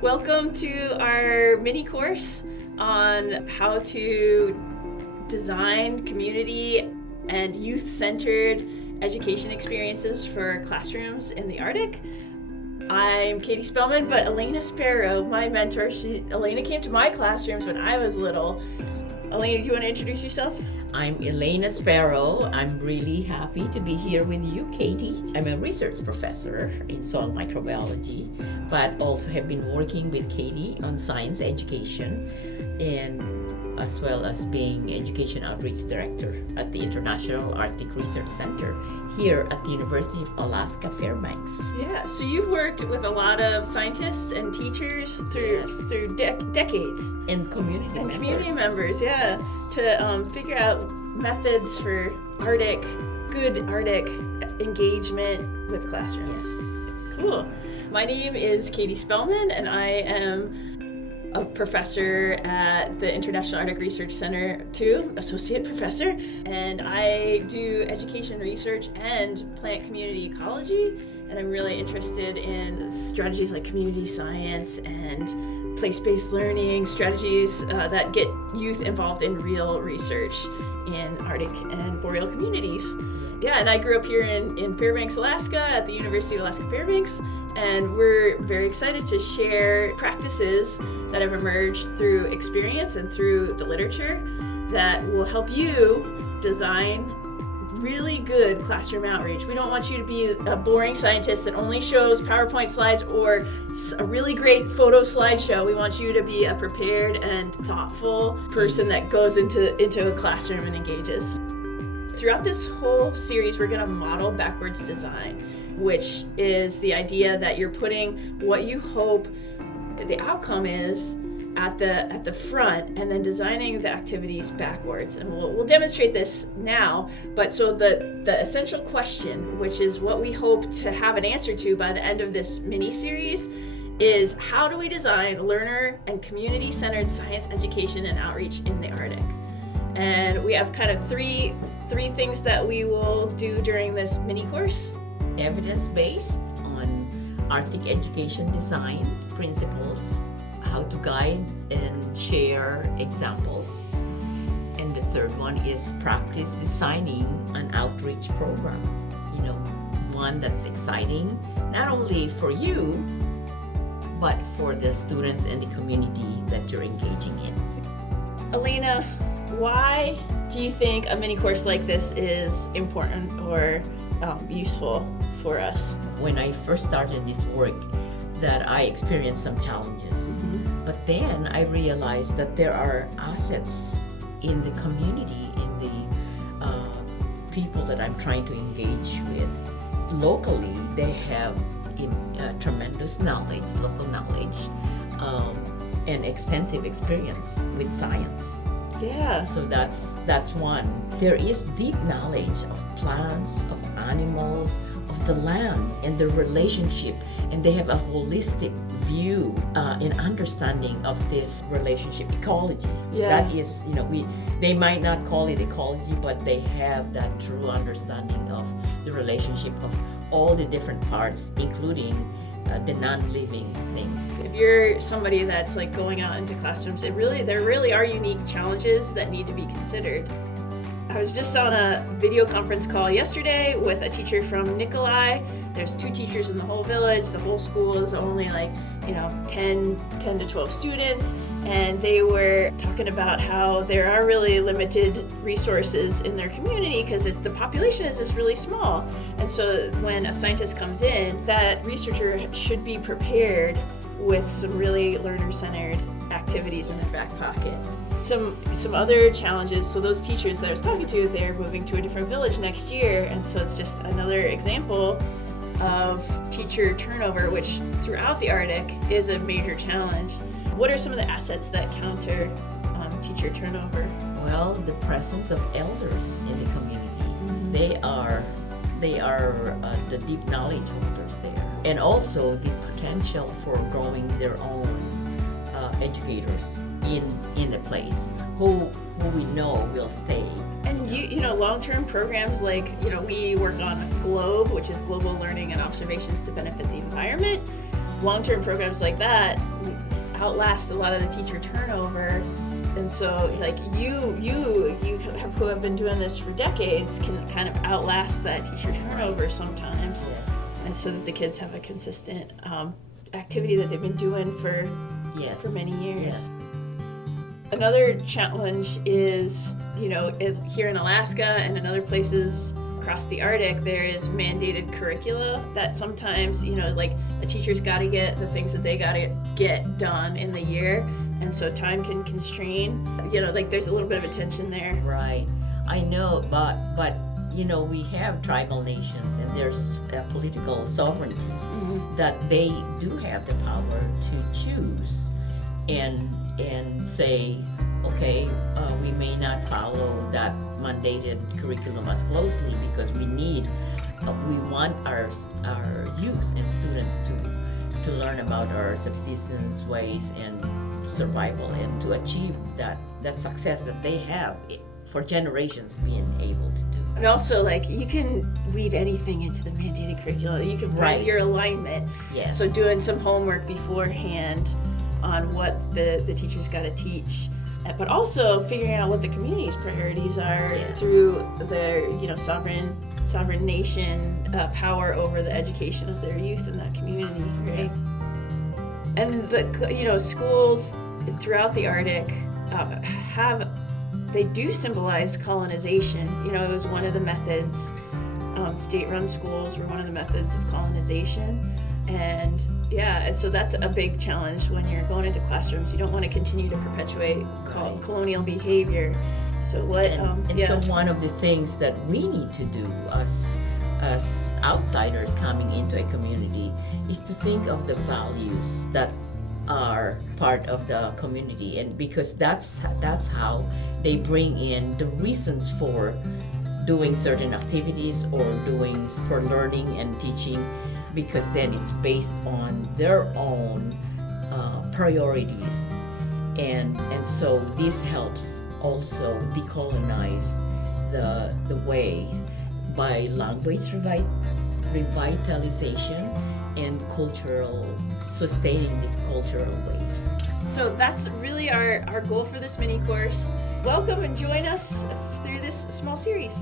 Welcome to our mini course on how to design community and youth-centered education experiences for classrooms in the Arctic. I'm Katie Spellman, but Elena Sparrow, my mentor, Elena came to my classrooms when I was little. Elena, do you want to introduce yourself? I'm Elena Sparrow. I'm really happy to be here with you, Katie. I'm a research professor in soil microbiology, but also have been working with Katie on science education, and as well as being Education Outreach Director at the International Arctic Research Center here at the University of Alaska Fairbanks. Yeah, so you've worked with a lot of scientists and teachers through decades. And community members, yeah, to figure out methods for good Arctic engagement with classrooms. Yes. Cool. My name is Katie Spellman, and I am a professor at the International Arctic Research Center too, associate professor, and I do education research and plant community ecology, and I'm really interested in strategies like community science and place-based learning, strategies that get youth involved in real research in Arctic and boreal communities. Yeah, and I grew up here in Fairbanks, Alaska, at the University of Alaska Fairbanks, and we're very excited to share practices that have emerged through experience and through the literature that will help you design really good classroom outreach. We don't want you to be a boring scientist that only shows PowerPoint slides or a really great photo slideshow. We want you to be a prepared and thoughtful person that goes into a classroom and engages. Throughout this whole series, we're going to model backwards design, which is the idea that you're putting what you hope the outcome is at the front, and then designing the activities backwards. And we'll demonstrate this now, but so the essential question, which is what we hope to have an answer to by the end of this mini-series, is how do we design learner and community-centered science education and outreach in the Arctic? And we have kind of three things that we will do during this mini course. Evidence-based on Arctic education design principles, how to guide and share examples. And the third one is practice designing an outreach program. One that's exciting, not only for you, but for the students and the community that you're engaging in. Elena, why do you think a mini course like this is important or useful for us? When I first started this work, that I experienced some challenges. Mm-hmm. But then I realized that there are assets in the community, in the people that I'm trying to engage with. Locally, they have tremendous knowledge, local knowledge, and extensive experience with science. Yeah. So that's one. There is deep knowledge of plants, of animals, of the land and the relationship, and they have a holistic view and understanding of this relationship ecology. Yeah. That is, they might not call it ecology, but they have that true understanding of the relationship of all the different parts, including the non-living things. If you're somebody that's like going out into classrooms, there really are unique challenges that need to be considered. I was just on a video conference call yesterday with a teacher from Nikolai. There's 2 teachers in the whole village. The whole school is only 10 to 12 students, and they were talking about how there are really limited resources in their community because the population is just really small. And so when a scientist comes in, that researcher should be prepared with some really learner-centered activities in their back pocket. Some other challenges, so those teachers that I was talking to, they're moving to a different village next year, and so it's just another example of teacher turnover, which throughout the Arctic is a major challenge. What are some of the assets that counter teacher turnover? Well, the presence of elders in the community. Mm-hmm. They are the deep knowledge holders there, and also the potential for growing their own educators in the place who we know will stay. And long-term programs like we work on GLOBE, which is Global Learning and Observations to Benefit the Environment. long-term programs like that outlast a lot of the teacher turnover. And so, like, you who have been doing this for decades can kind of outlast that teacher turnover sometimes. Yes. And so that the kids have a consistent activity that they've been doing for many years. Yes. Another challenge is, here in Alaska and in other places across the Arctic, there is mandated curricula that sometimes, like a teacher's got to get the things that they got to get done in the year. And so time can constrain, like there's a little bit of a tension there. Right. I know, but we have tribal nations and there's a political sovereignty that they do have the power to choose and say, okay, we may not follow that mandated curriculum as closely because we want our youth and students to learn about our subsistence ways and survival and to achieve that success that they have for generations being able to do. And also, like, you can weave anything into the mandated curriculum. You can write your alignment. Yes. So doing some homework beforehand on what the teacher's got to teach, but also figuring out what the community's priorities are through their, sovereign nation power over the education of their youth in that community, right? Yes. And schools throughout the Arctic they do symbolize colonization. It was one of the methods. State-run schools were one of the methods of colonization, and so that's a big challenge when you're going into classrooms. You don't want to continue to perpetuate colonial behavior. So so one of the things that we need to do as outsiders coming into a community is to think of the values that are part of the community, and because that's how they bring in the reasons for doing certain activities or for learning and teaching, because then it's based on their own priorities, and so this helps also decolonize the way by language revitalization and sustaining the cultural ways. So that's really our goal for this mini course. Welcome and join us through this small series.